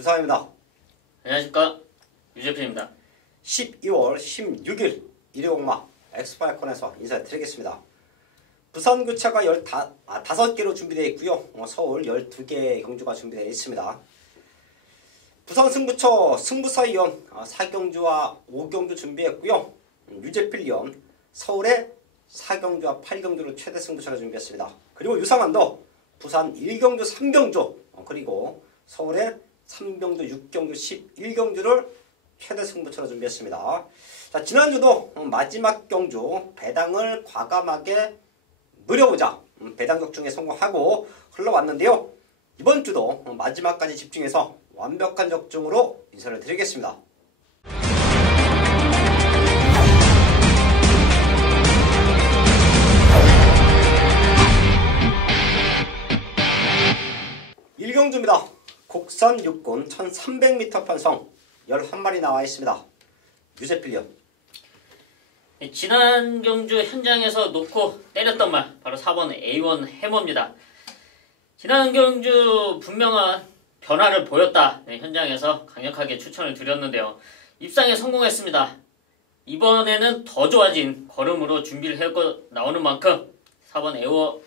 유상입니다. 안녕하십니까, 유재필입니다. 12월 16일 일요일마 엑스파이콘에서 인사드리겠습니다. 부산교차가 5개로 준비되어 있고요. 서울 12개 경주가 준비되어 있습니다. 부산 승부처 승부사위원 4경주와 5경주 준비했고요. 유재필위원 서울에 4경주와 8경주를 최대 승부처로 준비했습니다. 그리고 유상환도 부산 1경주, 3경주 그리고 서울에 3경주, 6경주, 11경주를 최대 승부처로 준비했습니다. 자, 지난주도 마지막 경주 배당을 과감하게 노려보자 배당 적중에 성공하고 흘러왔는데요. 이번 주도 마지막까지 집중해서 완벽한 적중으로 인사를 드리겠습니다. 일경주입니다. 곡선 육군 1300m 편성 11마리 나와 있습니다. 유재필이요. 지난 경주 현장에서 놓고 때렸던 말, 바로 4번 A1 해머입니다. 지난 경주 분명한 변화를 보였다. 현장에서 강력하게 추천을 드렸는데요. 입상에 성공했습니다. 이번에는 더 좋아진 걸음으로 준비를 해고 나오는 만큼 4번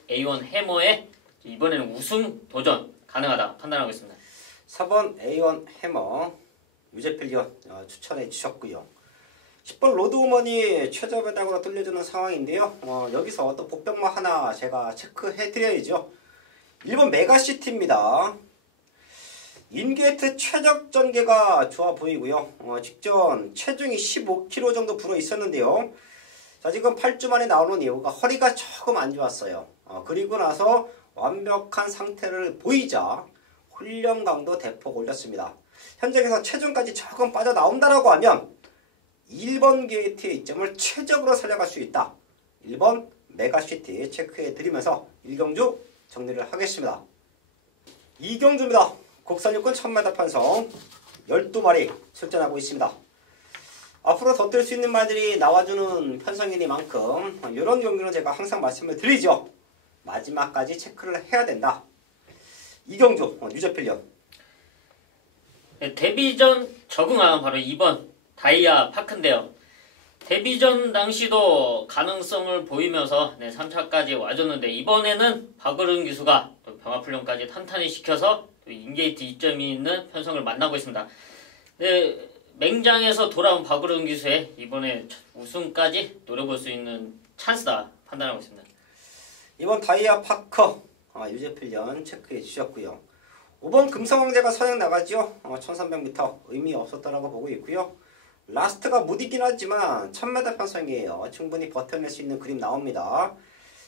A1 해머에 이번에는 우승 도전 가능하다 판단하고 있습니다. 4번 A1 해머 유재필위원 추천해 주셨고요. 10번 로드우먼이 최저 배당으로 뚫려주는 상황인데요. 여기서 또 복병마 하나 제가 체크해 드려야죠. 1번 메가시티입니다. 인게이트 최적 전개가 좋아 보이고요. 직전 체중이 15kg 정도 불어 있었는데요. 자, 지금 8주 만에 나오는 이유가 허리가 조금 안 좋았어요. 그리고 나서 완벽한 상태를 보이자 훈련 강도 대폭 올렸습니다. 현장에서 체중까지 조금 빠져나온다라고 하면 1번 게이트의 이점을 최적으로 살려갈 수 있다. 1번 메가시티 체크해 드리면서 1경주 정리를 하겠습니다. 2경주입니다. 곡선육군 1000m 편성 12마리 출전하고 있습니다. 앞으로 더 뜰 수 있는 말들이 나와주는 편성이니만큼 이런 경기는 제가 항상 말씀을 드리죠. 마지막까지 체크를 해야 된다. 2경주 유재필요. 데뷔전 적응한 바로 2번 다이아 파크인데요. 데뷔전 당시도 가능성을 보이면서 3차까지 와줬는데 이번에는 박어른 기수가 병합훈련까지 탄탄히 시켜서 인게이트 이점이 있는 편성을 만나고 있습니다. 맹장에서 돌아온 박어른 기수의 이번에 우승까지 노려볼 수 있는 찬스다 판단하고 있습니다. 이번 다이아 파커 유재필련 체크해 주셨고요. 5번 금성왕제가 선행 나가죠. 1300m 의미 없었다라고 보고 있고요. 라스트가 못 이긴 하지만 1000m 편성이에요. 충분히 버텨낼 수 있는 그림 나옵니다.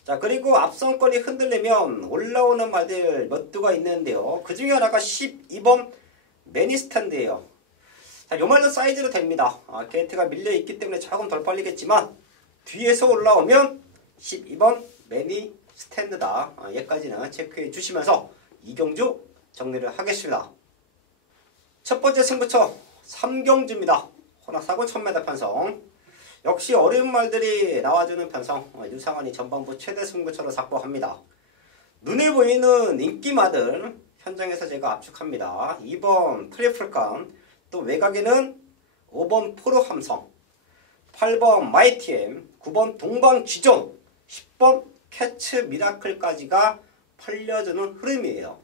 자, 그리고 앞선권이 흔들리면 올라오는 말들 몇 두가 있는데요. 그 중에 하나가 12번 매니스탠드예요. 자, 요 말도 사이즈로 됩니다. 게이트가 밀려있기 때문에 조금 덜 빨리겠지만 뒤에서 올라오면 12번 매니스탠드다. 얘까지는 체크해 주시면서 2경주 정리를 하겠습니다. 첫 번째 승부처 3경주입니다. 혼합사고 1000m 편성. 역시 어려운 말들이 나와주는 편성. 유상환이 전반부 최대 승부처로 작보합니다. 눈에 보이는 인기마들 현장에서 제가 압축합니다. 2번 트리플칸, 또 외곽에는 5번 포로함성, 8번 마이티엠, 9번 동방쥐존, 10번 캐츠 미라클까지가 팔려주는 흐름이에요.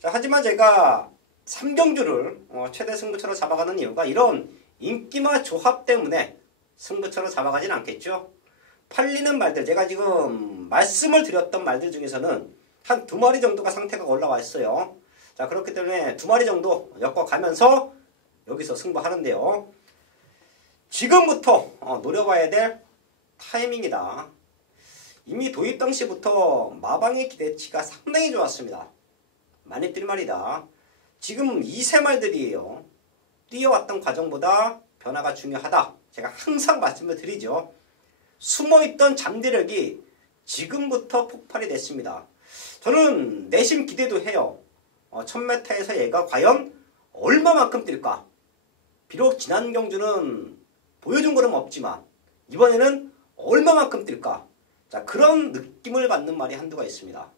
자, 하지만 제가 3경주를 최대 승부처로 잡아가는 이유가 이런 인기마 조합 때문에 승부처로 잡아가진 않겠죠. 팔리는 말들, 제가 지금 말씀을 드렸던 말들 중에서는 한 2마리 정도가 상태가 올라와 있어요. 자, 그렇기 때문에 2마리 정도 엮어가면서 여기서 승부하는데요. 지금부터 노려봐야 될 타이밍이다. 이미 도입 당시부터 마방의 기대치가 상당히 좋았습니다. 많이 뛸 말이다. 지금 2세 말들이에요. 뛰어왔던 과정보다 변화가 중요하다. 제가 항상 말씀을 드리죠. 숨어있던 잠재력이 지금부터 폭발이 됐습니다. 저는 내심 기대도 해요. 1000m에서 얘가 과연 얼마만큼 뛸까? 비록 지난 경주는 보여준 거는 없지만 이번에는 얼마만큼 뛸까? 자, 그런 느낌을 받는 말이 한두가 있습니다.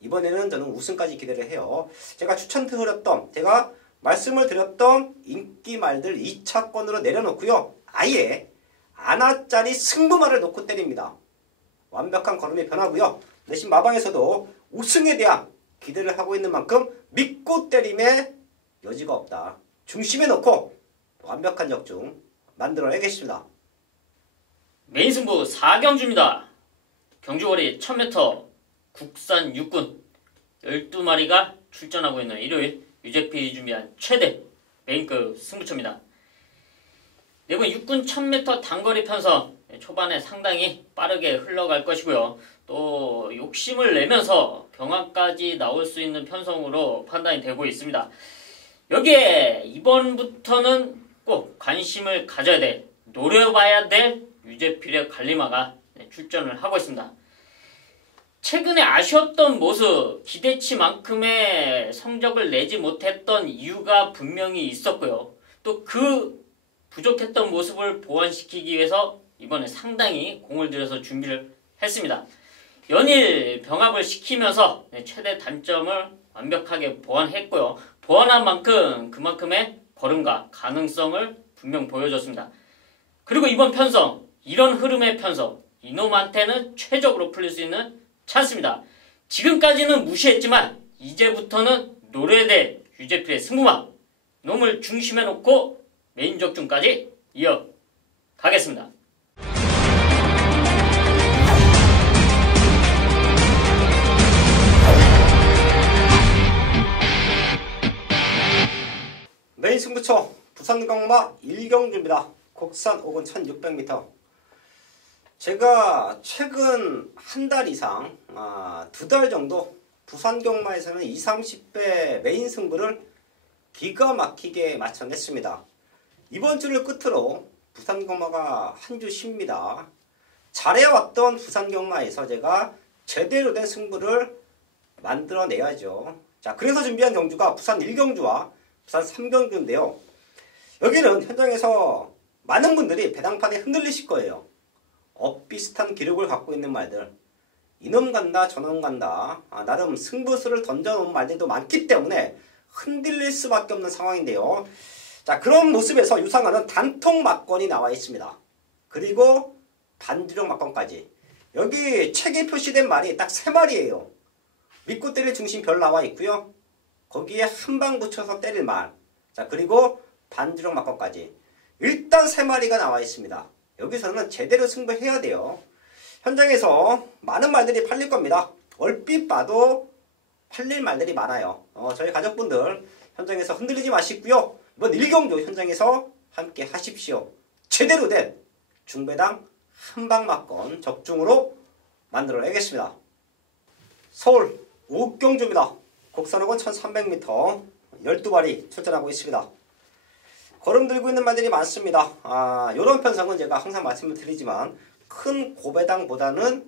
이번에는 저는 우승까지 기대를 해요. 제가 추천드렸던, 제가 말씀을 드렸던 인기말들 2차권으로 내려놓고요. 아예 아나짜리 승부말을 놓고 때립니다. 완벽한 걸음이 변하고요. 내심 마방에서도 우승에 대한 기대를 하고 있는 만큼 믿고 때림에 여지가 없다. 중심에 놓고 완벽한 적중 만들어내겠습니다. 메인 승부 4경주입니다. 경주거리 1000m 국산 육군 12마리가 출전하고 있는 일요일 유제필이 준비한 최대 메인급 승부처입니다. 이번 육군 1000m 단거리 편성 초반에 상당히 빠르게 흘러갈 것이고요. 또 욕심을 내면서 병합까지 나올 수 있는 편성으로 판단이 되고 있습니다. 여기에 이번부터는 꼭 관심을 가져야 될, 노려봐야 될 유제필의 갈리마가 출전을 하고 있습니다. 최근에 아쉬웠던 모습, 기대치만큼의 성적을 내지 못했던 이유가 분명히 있었고요. 또 그 부족했던 모습을 보완시키기 위해서 이번에 상당히 공을 들여서 준비를 했습니다. 연일 병합을 시키면서 최대 단점을 완벽하게 보완했고요. 보완한 만큼 그만큼의 걸음과 가능성을 분명 보여줬습니다. 그리고 이번 편성, 이런 흐름의 편성, 이놈한테는 최적으로 풀릴 수 있는 찬스입니다. 지금까지는 무시했지만 이제부터는 노려야될 유제필의 승부막, 이놈을 중심에 놓고 메인 적중까지 이어가겠습니다. 메인 승부처 부산경마 1경주입니다. 국산 5군 1600m. 제가 최근 한 달 이상, 2달 정도 부산경마에서는 20, 30배 메인 승부를 기가 막히게 맞춰냈습니다. 이번 주를 끝으로 부산경마가 한 주 쉽니다. 잘해왔던 부산경마에서 제가 제대로 된 승부를 만들어내야죠. 자, 그래서 준비한 경주가 부산 1경주와 부산 3경주인데요. 여기는 현장에서 많은 분들이 배당판에 흔들리실 거예요. 엇비슷한 기록을 갖고 있는 말들, 이놈 간다 저놈 간다, 나름 승부수를 던져놓은 말들도 많기 때문에 흔들릴 수밖에 없는 상황인데요. 자, 그런 모습에서 유상하는 단통 막건이 나와 있습니다. 그리고 반주력 막건까지. 여기 책에 표시된 말이 딱 3마리예요. 믿고 때릴 중심 별 나와 있고요. 거기에 한 방 붙여서 때릴 말. 자, 그리고 반주력 막건까지. 일단 3마리가 나와 있습니다. 여기서는 제대로 승부해야 돼요. 현장에서 많은 말들이 팔릴 겁니다. 얼핏 봐도 팔릴 말들이 많아요. 저희 가족분들 현장에서 흔들리지 마시고요. 이번 1경주 현장에서 함께 하십시오. 제대로 된 중배당 한방막건 적중으로 만들어내겠습니다. 서울 5경주입니다. 국산호건 1300m 12마리 출전하고 있습니다. 걸음 들고 있는 말들이 많습니다. 요런 편성은 제가 항상 말씀을 드리지만 큰 고배당보다는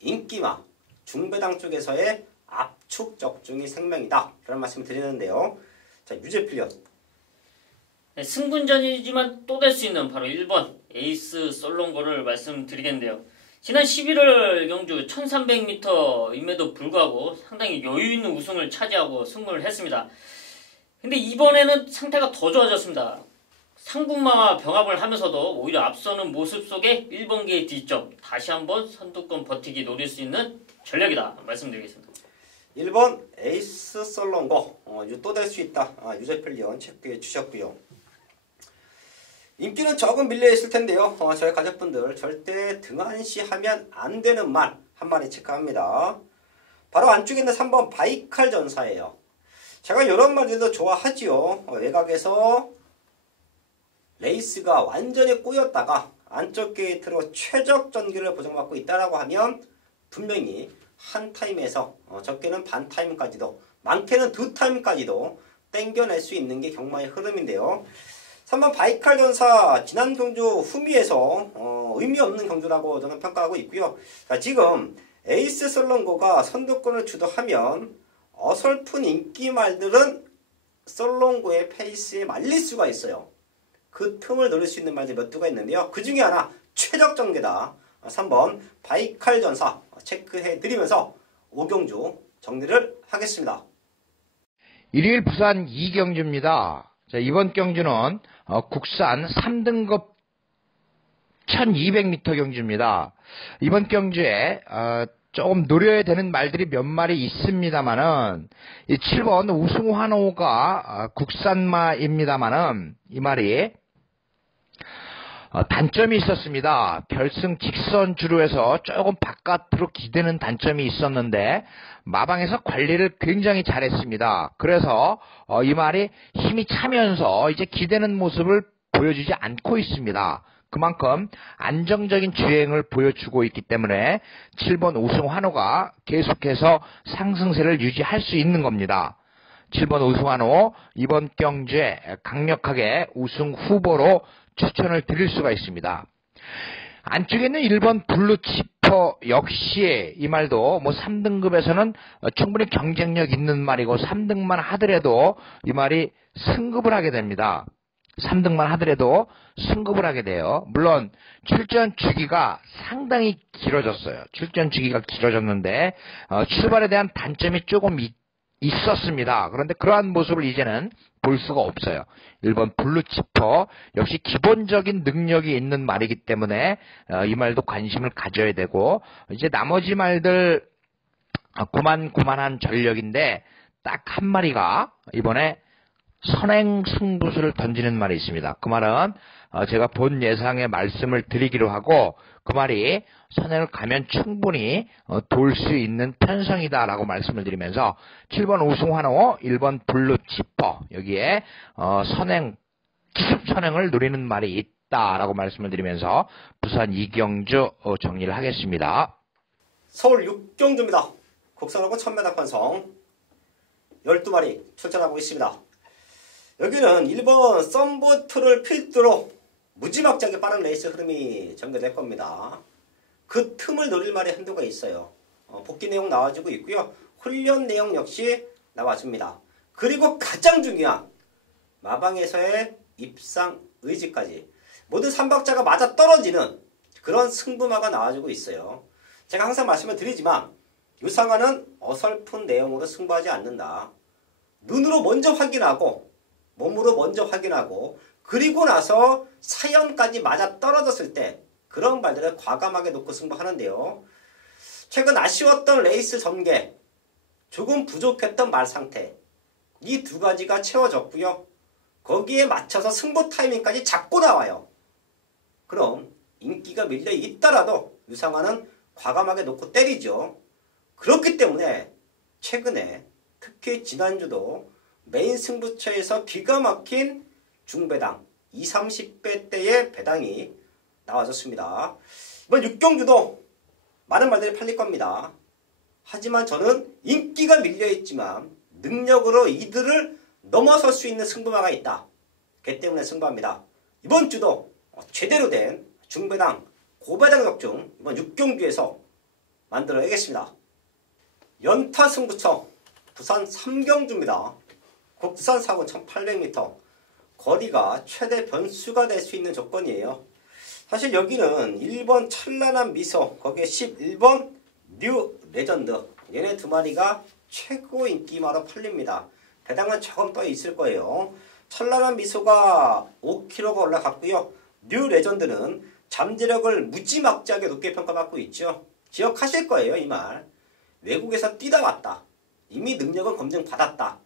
인기마, 중배당 쪽에서의 압축 적중이 생명이다. 그런 말씀을 드리는데요. 자, 유제필련. 네, 승분전이지만 또 될 수 있는 바로 1번 에이스 솔롱고를 말씀드리겠는데요. 지난 11월 경주 1300m임에도 불구하고 상당히 여유있는 우승을 차지하고 승부를 했습니다. 근데 이번에는 상태가 더 좋아졌습니다. 상분마와 병합을 하면서도 오히려 앞서는 모습 속에 1번 게이트 2점 다시 한번 선두권 버티기 노릴 수 있는 전략이다 말씀드리겠습니다. 1번 에이스 솔롱고 또 될 수 있다. 유제필련 체크해 주셨고요. 인기는 조금 밀려있을 텐데요. 저희 가족분들 절대 등한시하면 안 되는 말 한 마리 체크합니다. 바로 안쪽에 있는 3번 바이칼 전사예요. 제가 이런 말들도 좋아하지요. 외곽에서 레이스가 완전히 꼬였다가 안쪽 게이트로 최적 전기를 보장받고 있다라고 하면 분명히 한 타임에서 적게는 반 타임까지도 많게는 두 타임까지도 땡겨낼 수 있는 게 경마의 흐름인데요. 3번 바이칼 전사 지난 경주 후미에서 의미 없는 경주라고 저는 평가하고 있고요. 자, 지금 에이스 솔롱고가 선두권을 주도하면 어설픈 인기말들은 솔롱고의 페이스에 말릴 수가 있어요. 그 틈을 노릴 수 있는 말들 몇 두가 있는데요. 그 중에 하나 최적 전개다. 3번 바이칼 전사 체크해 드리면서 5경주 정리를 하겠습니다. 일요일 부산 2경주입니다. 자, 이번 경주는 국산 3등급 1200m 경주입니다. 이번 경주에 조금 노려야 되는 말들이 몇 마리 있습니다만은 이 7번 우승환호가 국산마입니다만은 이 말이 단점이 있었습니다. 결승 직선 주로에서 조금 바깥으로 기대는 단점이 있었는데 마방에서 관리를 굉장히 잘했습니다. 그래서 이 말이 힘이 차면서 이제 기대는 모습을 보여주지 않고 있습니다. 그만큼 안정적인 주행을 보여주고 있기 때문에 7번 우승환호가 계속해서 상승세를 유지할 수 있는 겁니다. 7번 우승환호 이번 경주에 강력하게 우승 후보로 추천을 드릴 수가 있습니다. 안쪽에 있는 1번 블루치퍼 역시 이 말도 뭐 3등급에서는 충분히 경쟁력 있는 말이고 3등만 하더라도 이 말이 승급을 하게 됩니다. 3등만 하더라도 승급을 하게 돼요. 물론 출전 주기가 상당히 길어졌어요. 출전 주기가 길어졌는데 출발에 대한 단점이 조금 있었습니다. 그런데 그러한 모습을 이제는 볼 수가 없어요. 1번 블루치퍼 역시 기본적인 능력이 있는 말이기 때문에 이 말도 관심을 가져야 되고 이제 나머지 말들 고만고만한 전력인데 딱 한 마리가 이번에 선행 승부수를 던지는 말이 있습니다. 그 말은 제가 본 예상의 말씀을 드리기로 하고 그 말이 선행을 가면 충분히 돌 수 있는 편성이다 라고 말씀을 드리면서 7번 우승환호 1번 블루치퍼 여기에 선행 기습 선행을 노리는 말이 있다라고 말씀을 드리면서 부산 2경주 정리를 하겠습니다. 서울 6경주입니다. 국산하고 1000m 편성 12마리 출전하고 있습니다. 여기는 1번 썸보트를 필두로 무지막지하게 빠른 레이스 흐름이 전개될 겁니다. 그 틈을 노릴 말이 한두가 있어요. 복귀 내용 나와주고 있고요. 훈련 내용 역시 나와줍니다. 그리고 가장 중요한 마방에서의 입상 의지까지 모두 3박자가 맞아 떨어지는 그런 승부마가 나와주고 있어요. 제가 항상 말씀을 드리지만 유상화는 어설픈 내용으로 승부하지 않는다. 눈으로 먼저 확인하고 몸으로 먼저 확인하고 그리고 나서 사연까지 맞아 떨어졌을 때 그런 말들을 과감하게 놓고 승부하는데요. 최근 아쉬웠던 레이스 전개, 조금 부족했던 말 상태 이 두 가지가 채워졌고요. 거기에 맞춰서 승부 타이밍까지 잡고 나와요. 그럼 인기가 밀려 있더라도 유상화는 과감하게 놓고 때리죠. 그렇기 때문에 최근에 특히 지난주도 메인 승부처에서 기가 막힌 중배당 20, 30배 대의 배당이 나와줬습니다. 이번 6경주도 많은 말들이 팔릴 겁니다. 하지만 저는 인기가 밀려있지만 능력으로 이들을 넘어설 수 있는 승부마가 있다. 그 때문에 승부합니다. 이번 주도 제대로 된 중배당, 고배당 적중 이번 6경주에서 만들어야겠습니다. 연타 승부처 부산 3경주입니다. 국산 사고 1800m 거리가 최대 변수가 될 수 있는 조건이에요. 사실 여기는 1번 찬란한 미소 거기에 11번 뉴 레전드 얘네 두 마리가 최고 인기마로 팔립니다. 배당은 조금 떠 있을 거예요. 찬란한 미소가 5kg가 올라갔고요. 뉴 레전드는 잠재력을 무지막지하게 높게 평가받고 있죠. 기억하실 거예요. 이 말. 외국에서 뛰다 왔다. 이미 능력은 검증받았다.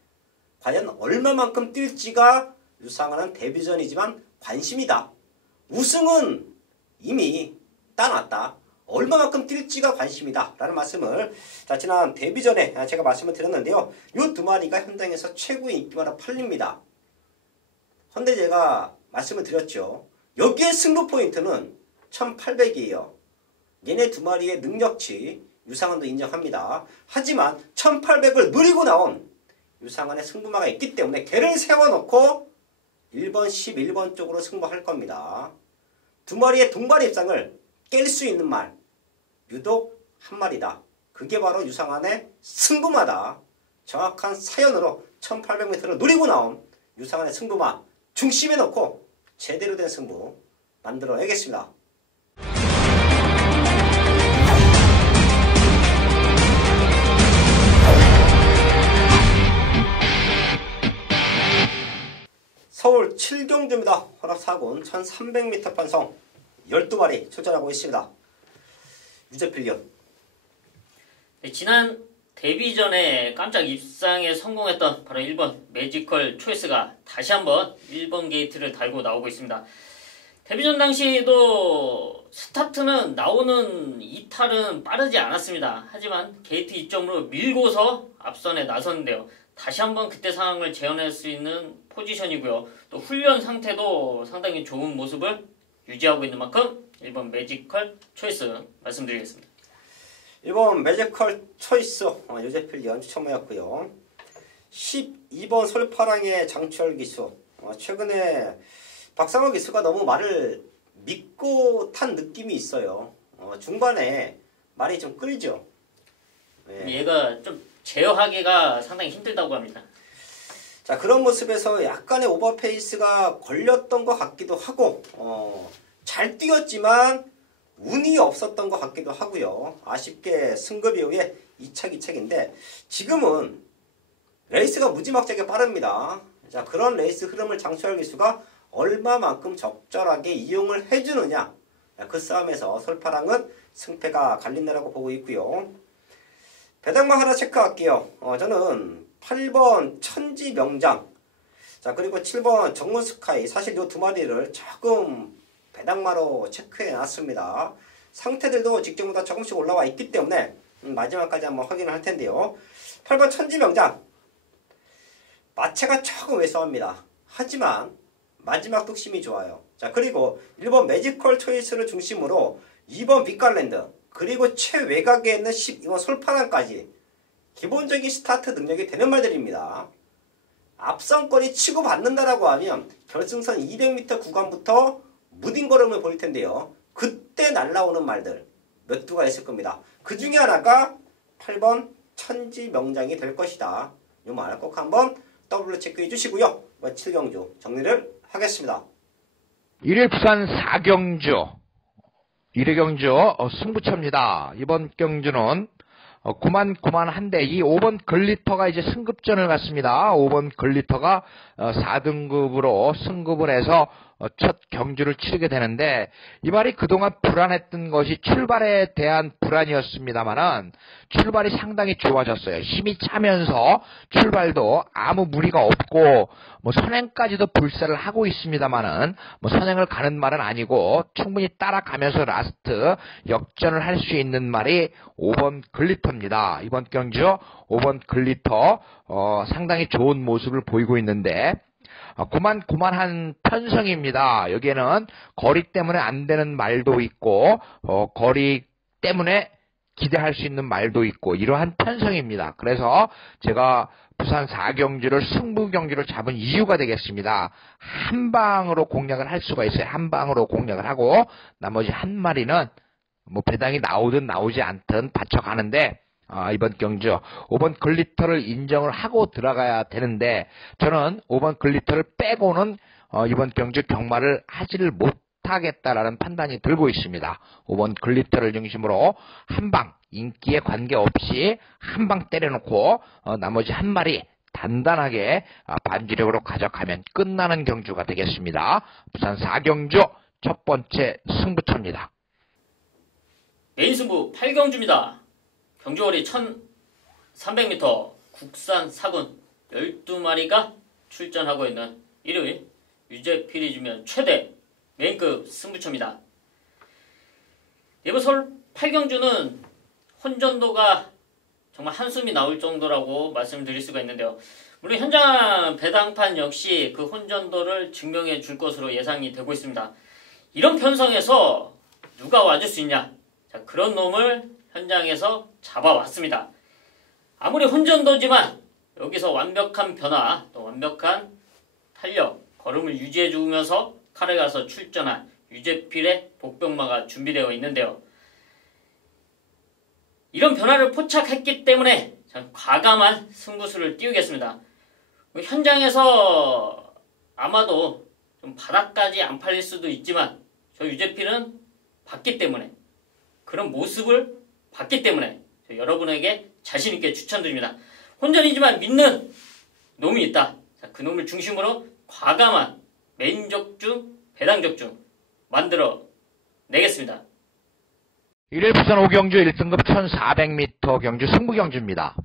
과연 얼마만큼 뛸지가 유상화는 데뷔전이지만 관심이다. 우승은 이미 따놨다. 얼마만큼 뛸지가 관심이다. 라는 말씀을 지난 데뷔전에 제가 말씀을 드렸는데요. 이 두 마리가 현장에서 최고의 인기마로 팔립니다. 그런데 제가 말씀을 드렸죠. 여기에 승부 포인트는 1800이에요. 얘네 두 마리의 능력치 유상환도 인정합니다. 하지만 1800을 누리고 나온 유상환의 승부마가 있기 때문에 걔를 세워놓고 1번, 11번 쪽으로 승부할 겁니다. 두 마리의 동반 입상을 깰 수 있는 말 유독 한 마리다. 그게 바로 유상환의 승부마다. 정확한 사연으로 1800m를 누리고 나온 유상환의 승부마 중심에 놓고 제대로 된 승부 만들어야겠습니다. 서울 7경주입니다. 혼합 4군 1300m 편성 12마리 출전하고 있습니다. 유재필련. 네, 지난 데뷔전에 깜짝 입상에 성공했던 바로 1번 매지컬 초이스가 다시 한번 1번 게이트를 달고 나오고 있습니다. 데뷔전 당시에도 스타트는 나오는 이탈은 빠르지 않았습니다. 하지만 게이트 이점으로 밀고서 앞선에 나섰는데요. 다시 한번 그때 상황을 재현할 수 있는 포지션이고요. 또 훈련 상태도 상당히 좋은 모습을 유지하고 있는 만큼 1번 매지컬 초이스 말씀드리겠습니다. 1번 매지컬 초이스 유재필련 추천모였고요. 12번 솔파랑의 장철 기수. 최근에 박상호 기수가 너무 말을 믿고 탄 느낌이 있어요. 중반에 말이 좀 끌죠. 네. 얘가 좀 제어하기가 상당히 힘들다고 합니다. 자, 그런 모습에서 약간의 오버페이스가 걸렸던 것 같기도 하고 잘 뛰었지만 운이 없었던 것 같기도 하고요. 아쉽게 승급 이후에 2차 기책인데 지금은 레이스가 무지막지하게 빠릅니다. 자, 그런 레이스 흐름을 장철 기수가 얼마만큼 적절하게 이용을 해주느냐, 그 싸움에서 솔파랑은 승패가 갈린다라고 보고 있고요. 배당만 하나 체크할게요. 저는 8번 천지명장, 자 그리고 7번 정문스카이, 사실 이 두 마리를 조금 배당마로 체크해 놨습니다. 상태들도 직전보다 조금씩 올라와 있기 때문에 마지막까지 한번 확인을 할 텐데요. 8번 천지명장, 마체가 조금 왜소합니다. 하지만 마지막 뚝심이 좋아요. 자, 그리고 1번 매지컬 초이스를 중심으로 2번 빛깔랜드, 그리고 최외곽에 있는 12번 솔파랑까지 기본적인 스타트 능력이 되는 말들입니다. 앞선거리 치고받는다라고 하면 결승선 200m 구간부터 무딘 걸음을 보일 텐데요. 그때 날라오는 말들 몇 두가 있을 겁니다. 그 중에 하나가 8번 천지명장이 될 것이다. 이 말 꼭 한번 더블로 체크해 주시고요. 7경주 정리를 하겠습니다. 1일 부산 4경주 1회 경주 승부처입니다. 이번 경주는 9만 이 5번 글리터가 이제 승급전을 갔습니다. 5번 글리터가 4등급으로 승급을 해서 첫 경주를 치르게 되는데, 이 말이 그동안 불안했던 것이 출발에 대한 불안이었습니다만은 출발이 상당히 좋아졌어요. 힘이 차면서 출발도 아무 무리가 없고 선행까지도 불사를 하고 있습니다만은 선행을 가는 말은 아니고 충분히 따라가면서 라스트 역전을 할 수 있는 말이 5번 글리터입니다. 이번 경주 5번 글리터 상당히 좋은 모습을 보이고 있는데, 고만한 편성입니다. 여기에는 거리 때문에 안 되는 말도 있고 거리 때문에 기대할 수 있는 말도 있고 이러한 편성입니다. 그래서 제가 부산 4경주를 승부 경주를 잡은 이유가 되겠습니다. 한 방으로 공략을 할 수가 있어요. 한 방으로 공략을 하고 나머지 한 마리는 배당이 나오든 나오지 않든 받쳐가는데, 이번 경주 5번 글리터를 인정을 하고 들어가야 되는데, 저는 5번 글리터를 빼고는 이번 경주 경마를 하지를 못하겠다라는 판단이 들고 있습니다. 5번 글리터를 중심으로 한방 인기에 관계없이 한 방 때려놓고 나머지 한 마리 단단하게 반지력으로 가져가면 끝나는 경주가 되겠습니다. 부산 4경주 첫 번째 승부처입니다. 메인 승부 8경주입니다. 경주거리 1300m 국산 4군 12마리가 출전하고 있는 일요일 유재필이 주면 최대 메인급 승부처입니다. 이번 서울 8경주는 혼전도가 정말 한숨이 나올 정도라고 말씀드릴 수가 있는데요. 물론 현장 배당판 역시 그 혼전도를 증명해 줄 것으로 예상이 되고 있습니다. 이런 편성에서 누가 와줄 수 있냐? 자, 그런 놈을 현장에서 잡아왔습니다. 아무리 혼전도지만 여기서 완벽한 변화, 또 완벽한 탄력, 걸음을 유지해 주면서 칼에 가서 출전한 유재필의 복병마가 준비되어 있는데요. 이런 변화를 포착했기 때문에 과감한 승부수를 띄우겠습니다. 현장에서 아마도 좀 바닥까지 안 팔릴 수도 있지만 저 유재필은 봤기 때문에, 그런 모습을 봤기 때문에 여러분에게 자신있게 추천드립니다. 혼전이지만 믿는 놈이 있다. 자, 그 놈을 중심으로 과감한 메인 적중, 배당 적중 만들어 내겠습니다. 1일 부산 오경주 1등급 1400m 경주 승부 경주입니다.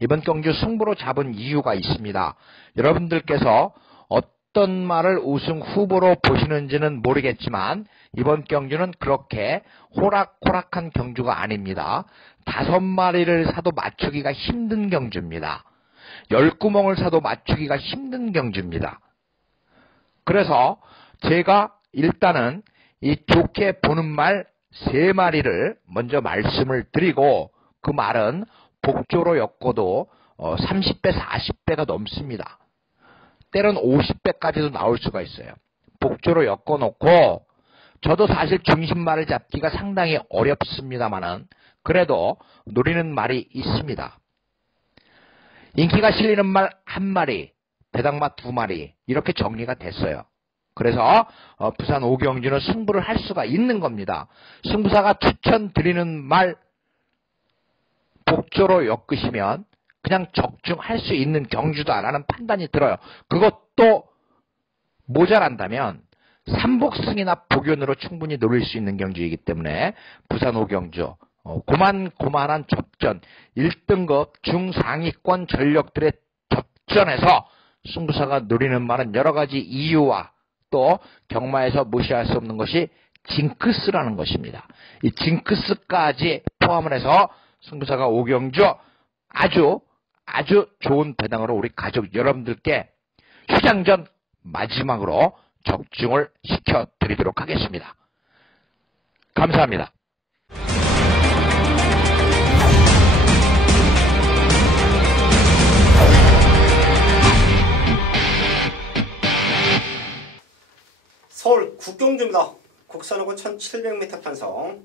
이번 경주 승부로 잡은 이유가 있습니다. 여러분들께서 어떤 말을 우승 후보로 보시는지는 모르겠지만 이번 경주는 그렇게 호락호락한 경주가 아닙니다. 5마리를 사도 맞추기가 힘든 경주입니다. 10구멍을 사도 맞추기가 힘든 경주입니다. 그래서 제가 일단은 이 좋게 보는 말 3마리를 먼저 말씀을 드리고 그 말은 복조로 엮어도 30배, 40배가 넘습니다. 때론 50배까지도 나올 수가 있어요. 복조로 엮어놓고 저도 사실 중심말을 잡기가 상당히 어렵습니다만은 그래도 노리는 말이 있습니다. 인기가 실리는 말 1마리, 배당마 2마리 이렇게 정리가 됐어요. 그래서 부산 오경주는 승부를 할 수가 있는 겁니다. 승부사가 추천드리는 말 복조로 엮으시면 그냥 적중할 수 있는 경주다라는 판단이 들어요. 그것도 모자란다면 삼복승이나 복연으로 충분히 노릴 수 있는 경주이기 때문에 부산 오경주 고만고만한 접전 1등급 중상위권 전력들의 접전에서 승부사가 노리는 말은 여러가지 이유와 또 경마에서 무시할 수 없는 것이 징크스라는 것입니다. 이 징크스까지 포함을 해서 승부사가 오경주 아주 좋은 배당으로 우리 가족 여러분들께 휴장전 마지막으로 적중을 시켜드리도록 하겠습니다. 감사합니다. 서울 국경주입니다. 국산호고 1700m 편성.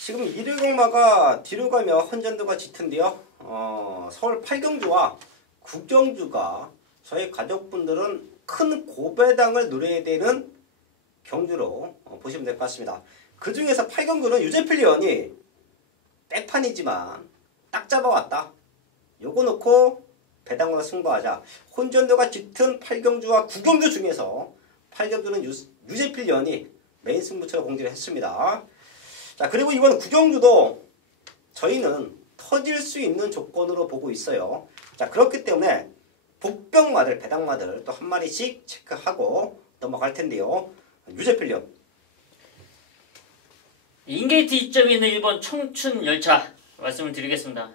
지금 1위 경마가 뒤로 가며 헌전도가 짙은데요. 서울 8경주와 국경주가 저희 가족분들은 큰 고배당을 노려야 되는 경주로 보시면 될 것 같습니다. 그 중에서 8경주는 유재필리언이 백판이지만 딱 잡아왔다. 요거 놓고 배당으로 승부하자. 혼전도가 짙은 8경주와 국경주 중에서 8경주는 유재필리언이 메인 승부처로 공지를 했습니다. 자, 그리고 이번 국경주도 저희는 터질 수 있는 조건으로 보고 있어요. 자, 그렇기 때문에 복병마들, 배당마들 또 한 마리씩 체크하고 넘어갈 텐데요. 유재필리언. 인게이트 이점이 있는 1번 청춘 열차 말씀을 드리겠습니다.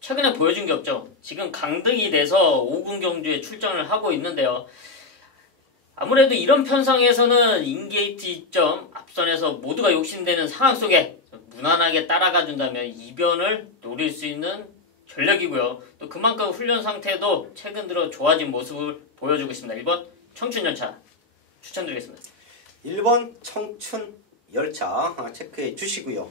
최근에 보여준 게 없죠. 지금 강등이 돼서 5군 경주에 출전을 하고 있는데요. 아무래도 이런 편성에서는 인게이트 이점 앞선에서 모두가 욕심되는 상황 속에 무난하게 따라가 준다면 이변을 노릴 수 있는 전략이고요. 또 그만큼 훈련 상태도 최근 들어 좋아진 모습을 보여주고 있습니다. 1번 청춘 열차 추천드리겠습니다. 1번 청춘 열차 체크해 주시고요.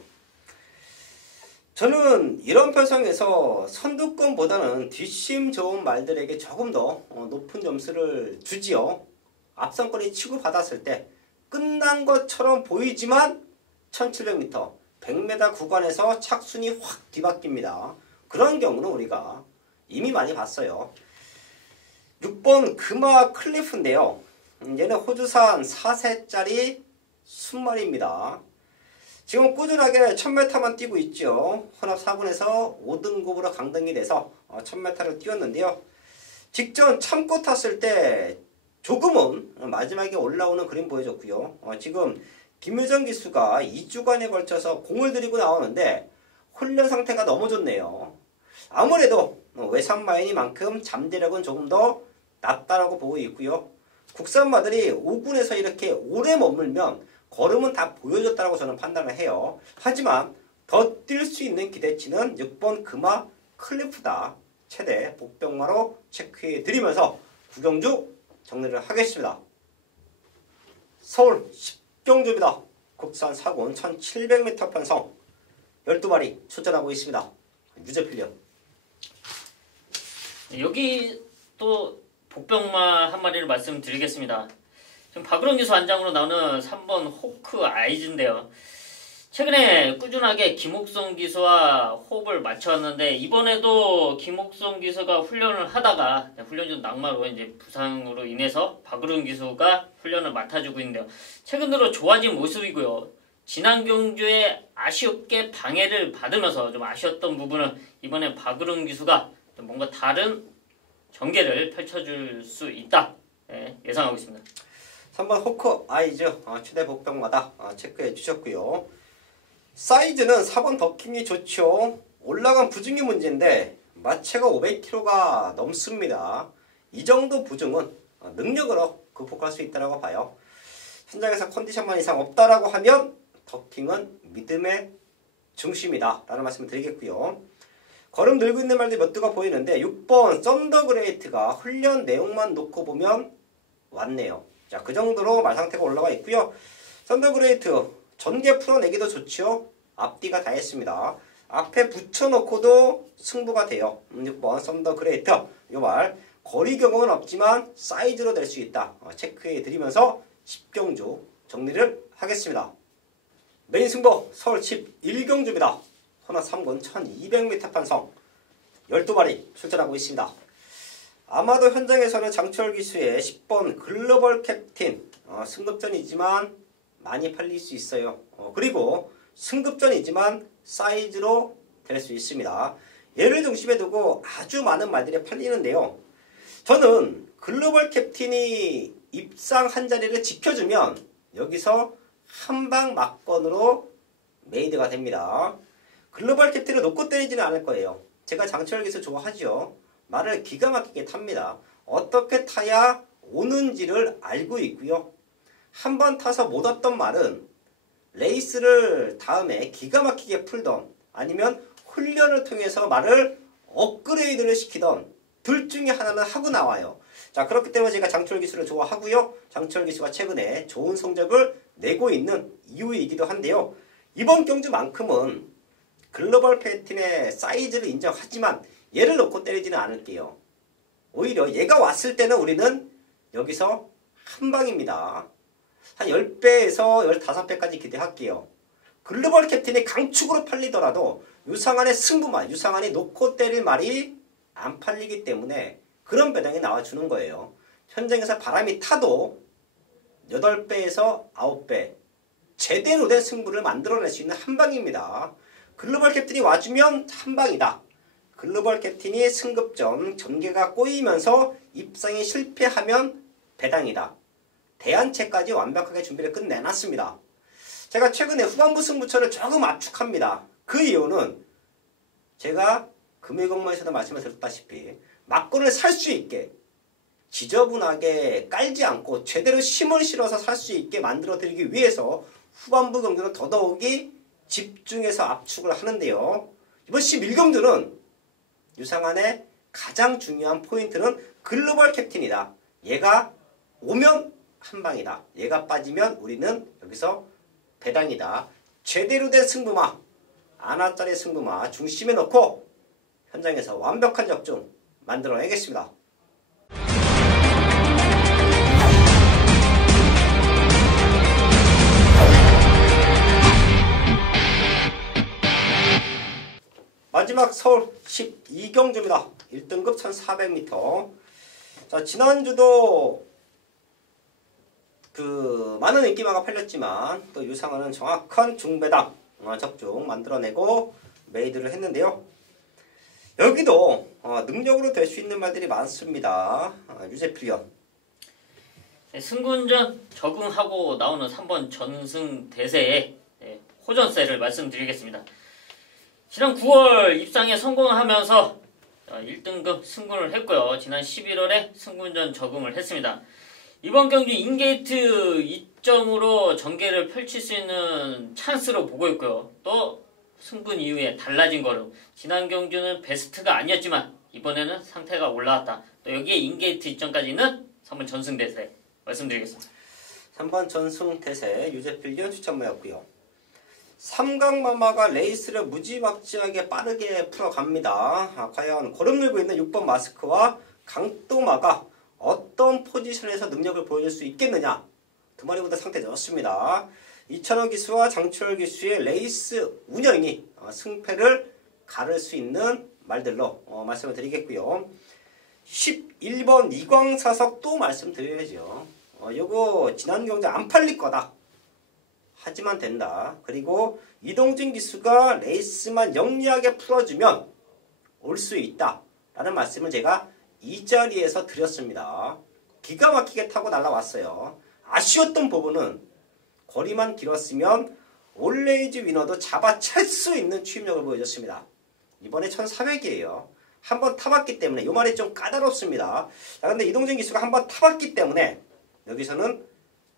저는 이런 편성에서 선두권보다는 뒷심 좋은 말들에게 조금 더 높은 점수를 주지요. 앞선권이 치고받았을 때 끝난 것처럼 보이지만 1700m, 100m 구간에서 착순이 확 뒤바뀝니다. 그런 경우는 우리가 이미 많이 봤어요. 6번 금화 클리프인데요. 얘는 호주산 4세짜리 순말입니다. 지금 꾸준하게 1000m만 뛰고 있죠. 혼합 4분에서 5등급으로 강등이 돼서 1000m를 뛰었는데요. 직전 참고 탔을 때 조금은 마지막에 올라오는 그림 보여줬고요. 지금 김유정 기수가 2주간에 걸쳐서 공을 들이고 나오는데 훈련 상태가 너무 좋네요. 아무래도 외산마인이만큼 잠재력은 조금 더 낮다라고 보고 있고요. 국산마들이 5군에서 이렇게 오래 머물면 걸음은 다 보여줬다고 저는 판단을 해요. 하지만 더 뛸 수 있는 기대치는 6번 금화 클리프다. 최대 복병마로 체크해 드리면서 구경주 정리를 하겠습니다. 서울 10경주입니다. 국산 4군 1700m 편성 12마리 출전하고 있습니다. 유재필리언. 여기 또 복병마 한 마리를 말씀드리겠습니다. 지금 박으론 기수 안장으로 나오는 3번 호크 아이즈인데요. 최근에 꾸준하게 김옥성 기수와 호흡을 맞춰왔는데 이번에도 김옥성 기수가 훈련을 하다가 훈련 중 낙마로 이제 부상으로 인해서 박으름 기수가 훈련을 맡아주고 있는데요. 최근 들어 좋아진 모습이고요. 지난 경주에 아쉽게 방해를 받으면서 좀 아쉬웠던 부분은 이번에 박으름 기수가 좀 뭔가 다른 전개를 펼쳐줄 수 있다 예상하고 있습니다. 3번 호크 아이즈 최대 복병마다 체크해 주셨고요. 사이즈는 4번 더킹이 좋죠. 올라간 부중이 문제인데 마체가 500kg가 넘습니다. 이 정도 부중은 능력으로 극복할 수 있다고 봐요. 현장에서 컨디션만 이상 없다라고 하면 더킹은 믿음의 중심이다 라는 말씀을 드리겠고요. 걸음 늘고 있는 말들 몇 두가 보이는데 6번 썬더그레이트가 훈련 내용만 놓고 보면 왔네요. 자, 그 정도로 말 상태가 올라가 있고요. 썬더그레이트 전개 풀어내기도 좋죠. 앞뒤가 다 했습니다. 앞에 붙여놓고도 승부가 돼요. 6번 썬더그레이트 이 말 거리 경험은 없지만 사이즈로 될 수 있다. 체크해 드리면서 10경주 정리를 하겠습니다. 메인 승부 서울 11경주입니다. 호나 3군 1200m 판성 12마리 출전하고 있습니다. 아마도 현장에서는 장철 기수의 10번 글로벌 캡틴 승급전이지만 많이 팔릴 수 있어요. 그리고 승급전이지만 사이즈로 될 수 있습니다. 얘를 중심에 두고 아주 많은 말들이 팔리는데요. 저는 글로벌 캡틴이 입상 한 자리를 지켜주면 여기서 한방 막건으로 메이드가 됩니다. 글로벌 캡틴을 놓고 때리지는 않을 거예요. 제가 장철 기수 좋아하죠. 말을 기가 막히게 탑니다. 어떻게 타야 오는지를 알고 있고요. 한 번 타서 못 왔던 말은 레이스를 다음에 기가 막히게 풀던 아니면 훈련을 통해서 말을 업그레이드를 시키던 둘 중에 하나는 하고 나와요. 자, 그렇기 때문에 제가 장철 기수를 좋아하고요. 장철 기수가 최근에 좋은 성적을 내고 있는 이유이기도 한데요. 이번 경주만큼은 글로벌 캡틴의 사이즈를 인정하지만 얘를 놓고 때리지는 않을게요. 오히려 얘가 왔을 때는 우리는 여기서 한 방입니다. 한 10배에서 15배까지 기대할게요. 글로벌 캡틴이 강축으로 팔리더라도 유상한의 승부만, 유상한이 놓고 때릴 말이 안 팔리기 때문에 그런 배당이 나와주는 거예요. 현장에서 바람이 타도 8배에서 9배 제대로 된 승부를 만들어낼 수 있는 한방입니다. 글로벌 캡틴이 와주면 한방이다. 글로벌 캡틴이 승급전 전개가 꼬이면서 입상이 실패하면 배당이다. 대안체까지 완벽하게 준비를 끝내놨습니다. 제가 최근에 후반부 승부처를 조금 압축합니다. 그 이유는 제가 금일공모에서도 말씀을 드렸다시피 막건을 살 수 있게 지저분하게 깔지 않고 제대로 힘을 실어서 살 수 있게 만들어 드리기 위해서 후반부 경주는 더더욱이 집중해서 압축을 하는데요. 이번 11경주는 유상한의 가장 중요한 포인트는 글로벌 캡틴이다. 얘가 오면 한방이다. 얘가 빠지면 우리는 여기서 배당이다. 제대로 된 승부마, 아나짜리 승부마 중심에 넣고 현장에서 완벽한 적중 만들어내겠습니다. 마지막 서울 12경주입니다. 1등급 1400m. 자, 지난주도 많은 인기마가 팔렸지만 또 유상한은 정확한 중배당 적중 만들어내고 메이드를 했는데요. 여기도 능력으로 될 수 있는 말들이 많습니다. 유재필련. 승군전 적응하고 나오는 3번 전승대세의 호전세를 말씀드리겠습니다. 지난 9월 입상에 성공하면서 1등급 승군을 했고요. 지난 11월에 승군전 적응을 했습니다. 이번 경주 인게이트 2점으로 전개를 펼칠 수 있는 찬스로 보고 있고요. 또 승분 이후에 달라진 걸음. 지난 경주는 베스트가 아니었지만 이번에는 상태가 올라왔다. 또 여기에 인게이트 2점까지는 3번 전승대세 말씀드리겠습니다. 3번 전승대세 유재필련 추천모였고요. 삼강마마가 레이스를 무지막지하게 빠르게 풀어갑니다. 과연 걸음 늘고 있는 6번 마스크와 강또마가 어떤 포지션에서 능력을 보여줄 수 있겠느냐. 두 마리보다 상태 좋습니다. 이찬호 기수와 장철 기수의 레이스 운영이 승패를 가를 수 있는 말들로 말씀을 드리겠고요. 11번 이광사석 또 말씀드려야죠. 요거 지난 경주 안 팔릴 거다. 하지만 된다. 그리고 이동진 기수가 레이스만 영리하게 풀어주면 올 수 있다. 라는 말씀을 제가 이 자리에서 드렸습니다. 기가 막히게 타고 날아왔어요. 아쉬웠던 부분은 거리만 길었으면 올레이즈 위너도 잡아챌 수 있는 추임력을 보여줬습니다. 이번에 1400이에요. 한번 타봤기 때문에 이 말이 좀 까다롭습니다. 자, 근데 이동진 기수가 한번 타봤기 때문에 여기서는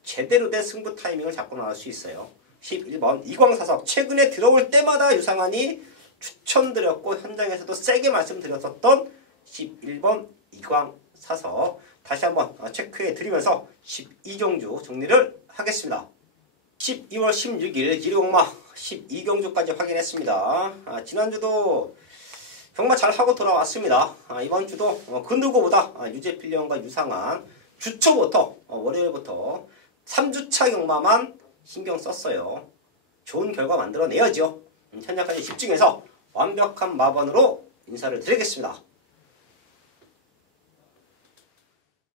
제대로 된 승부 타이밍을 잡고 나올 수 있어요. 11번 이광사석 최근에 들어올 때마다 유상한이 추천드렸고 현장에서도 세게 말씀드렸었던 11번 이광사석 다시 한번 체크해 드리면서 12경주 정리를 하겠습니다. 12월 16일 기룡마 12경주까지 확인했습니다. 지난주도 경마 잘하고 돌아왔습니다. 이번 주도 그 누구보다 유재필령과 유상한 주초부터 월요일부터 3주차 경마만 신경 썼어요. 좋은 결과 만들어내야죠. 현장까지 집중해서 완벽한 마번으로 인사를 드리겠습니다.